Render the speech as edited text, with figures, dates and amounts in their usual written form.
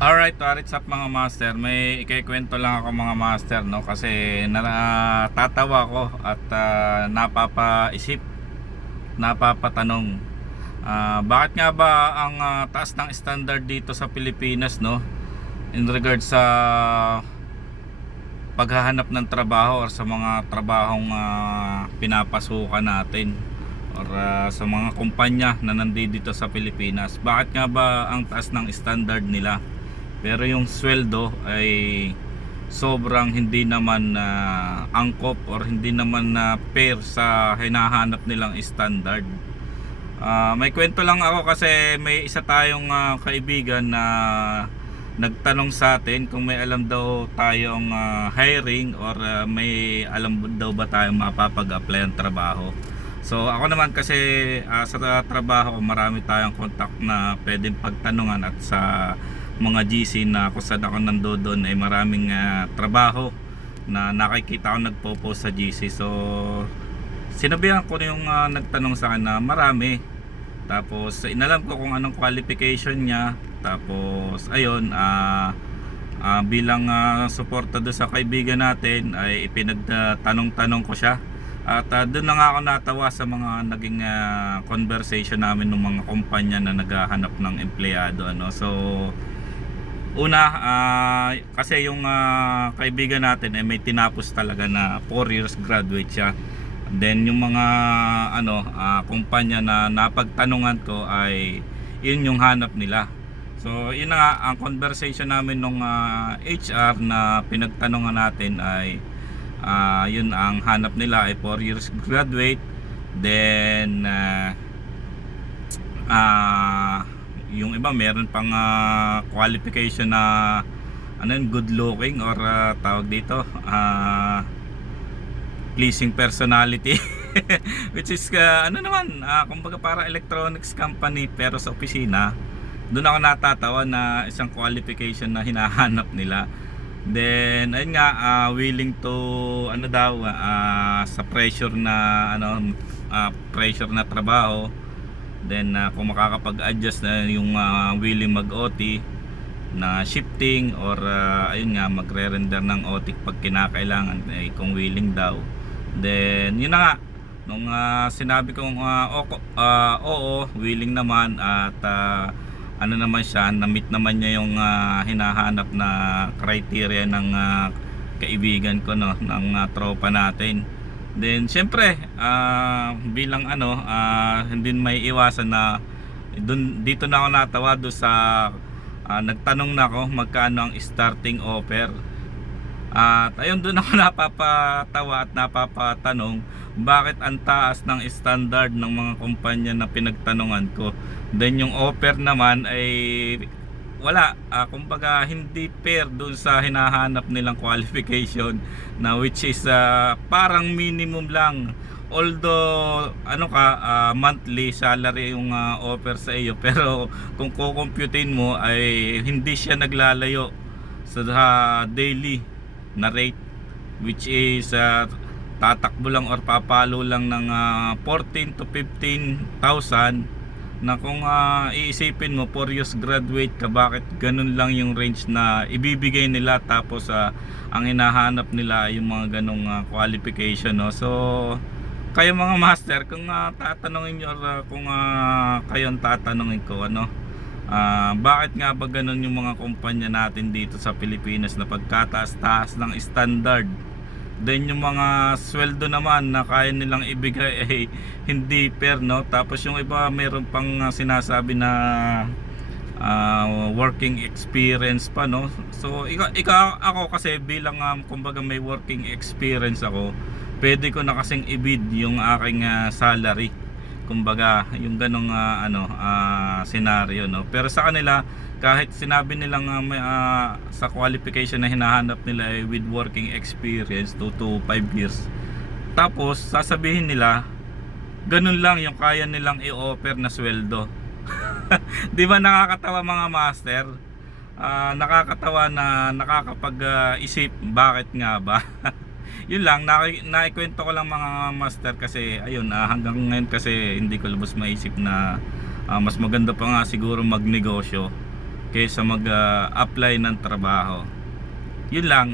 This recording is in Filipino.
Alright, what's up mga master? May ikikwento lang ako mga master, no? Kasi natatawa ko at napapaisip, napapatanong. Bakit nga ba ang taas ng standard dito sa Pilipinas, no? In regards sa paghahanap ng trabaho or sa mga trabahong pinapasukan natin or sa mga kumpanya na nandito sa Pilipinas. Bakit nga ba ang taas ng standard nila? Pero yung sweldo ay sobrang hindi naman angkop or hindi naman fair sa hinahanap nilang standard. May kwento lang ako kasi may isa tayong kaibigan na nagtanong sa atin kung may alam daw tayong hiring or may alam daw ba tayong mapapag-apply ng trabaho. So ako naman kasi sa trabaho marami tayong contact na pwedeng pagtanungan at sa mga GC na kung saan ako nandoon ay maraming trabaho na nakikita ko nagpo-post sa GC. So sinabihan ko yung nagtanong sa akin na marami. Tapos inalam ko kung anong qualification niya. Tapos ayun, bilang suporta doon sa kaibigan natin ay ipinagtanong-tanong ko siya. At doon na nga ako natawa sa mga naging conversation namin ng mga kumpanya na naghahanap ng empleyado, ano. So una, kasi yung kaibigan natin ay may tinapos talaga na 4 years graduate siya. Then yung mga kumpanya na napagtanungan ko ay yun yung hanap nila. So yun na nga, ang conversation namin nung HR na pinagtanungan natin ay yun ang hanap nila ay 4 years graduate. Then yung iba meron pang qualification na good looking or tawag dito pleasing personality. Which is kumbaga para electronics company pero sa opisina. Doon ako natatawa na isang qualification na hinahanap nila. Then ayun nga, willing to sa pressure na pressure na trabaho. Then kung makakapag-adjust na yung willing mag-OT na shifting or ayun nga, magre-render ng OT pag kinakailangan ay kung willing daw. Then yun na nga, nung sinabi kong oo, willing naman at naman siya, na-meet naman niya yung hinahanap na criteria ng kaibigan ko, no, ng tropa natin. Then syempre bilang hindi may iwasan na dito na ako natawa do sa nagtanong na ako magkano ang starting offer. At ayun, doon ako napapatawa at napapatanong bakit ang taas ng standard ng mga kumpanya na pinagtanungan ko. Then yung offer naman ay wala, kumbaga hindi fair doon sa hinahanap nilang qualification na which is parang minimum lang. Although monthly salary yung offer sa iyo, pero kung kukumputin mo ay hindi siya naglalayo sa daily na rate, which is tatakbo lang or papalo lang ng 14 to 15,000 na kung iisipin mo 4 years graduate ka, bakit ganun lang yung range na ibibigay nila, tapos ang hinahanap nila yung mga ganong qualification, no? So kayo mga master, kung tatanungin nyo or kung kayo ang tatanungin ko, bakit nga ba ganun yung mga kumpanya natin dito sa Pilipinas na pagkataas-taas ng standard, then yung mga sweldo naman na kaya nilang ibigay ay hindi fair, no? Tapos yung iba meron pang sinasabi na working experience pa, no? So ako kasi bilang kumbaga may working experience ako, pwede ko na kasing i-bid yung aking salary, kumbaga yung ganong scenario, no? Pero sa kanila, kahit sinabi nilang sa qualification na hinahanap nila ay with working experience 2 to 5 years, tapos sasabihin nila ganun lang yung kaya nilang i-offer na sweldo. Di ba nakakatawa mga master? Nakakatawa na nakakapag-isip, bakit nga ba? Yun lang, naikwento ko lang mga master kasi ayun, hanggang ngayon kasi hindi ko lubos maisip na mas maganda pa nga siguro magnegosyo kaysa mag-apply ng trabaho. Yun lang.